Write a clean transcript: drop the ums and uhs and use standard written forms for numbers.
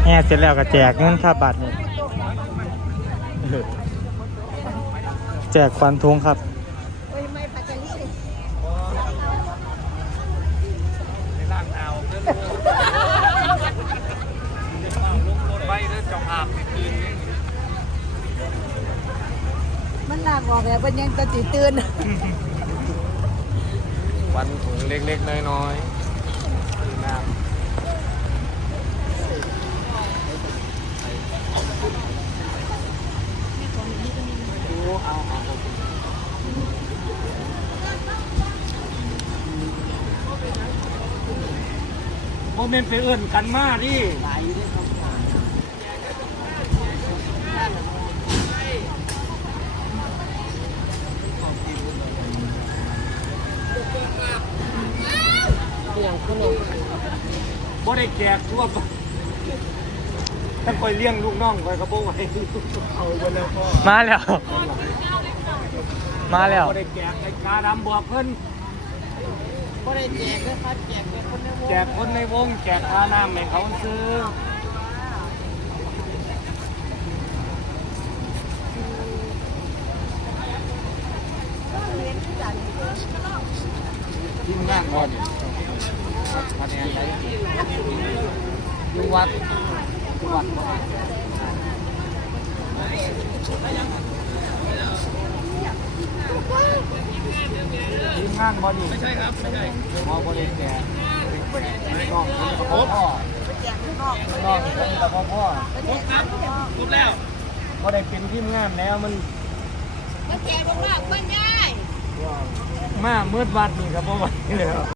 แห่เสร็จแล้วก็แจกเงินครับบาทนี้แจกควันทงครับมันลากออกแล้วมันยังจะตื่นวันถุงเล็กๆน้อยๆน้ำโมเมนต์ไปเอื้อนกันมาดิบ่ได้แจกทั่วไปถ้าคอยเลี้ยงลูกน้องคอยกระโปงไว้เอาไปแล้วพ่อมาแล้วมาแล้วบ่ได้แจกไอ้กาดำบอกเพิ่นบ่ได้แจกเลยครับแจกคนในวงแจกค่าน้ำให้เขาซื้อทีมงานก่อนคะแนนได้อยู่วัดบ่ทีมงานบ่นี่ไม่ใช่ครับไม่ใช่บ่ได้แจกน้องคนกับพ่อน้องคนกับพ่อครบแล้วบ่ได้เป็นทีมงานแล้วมันแจกมากๆมันง่ายมาเมื่อวัดนี่ครับบ่ไหวแล้ว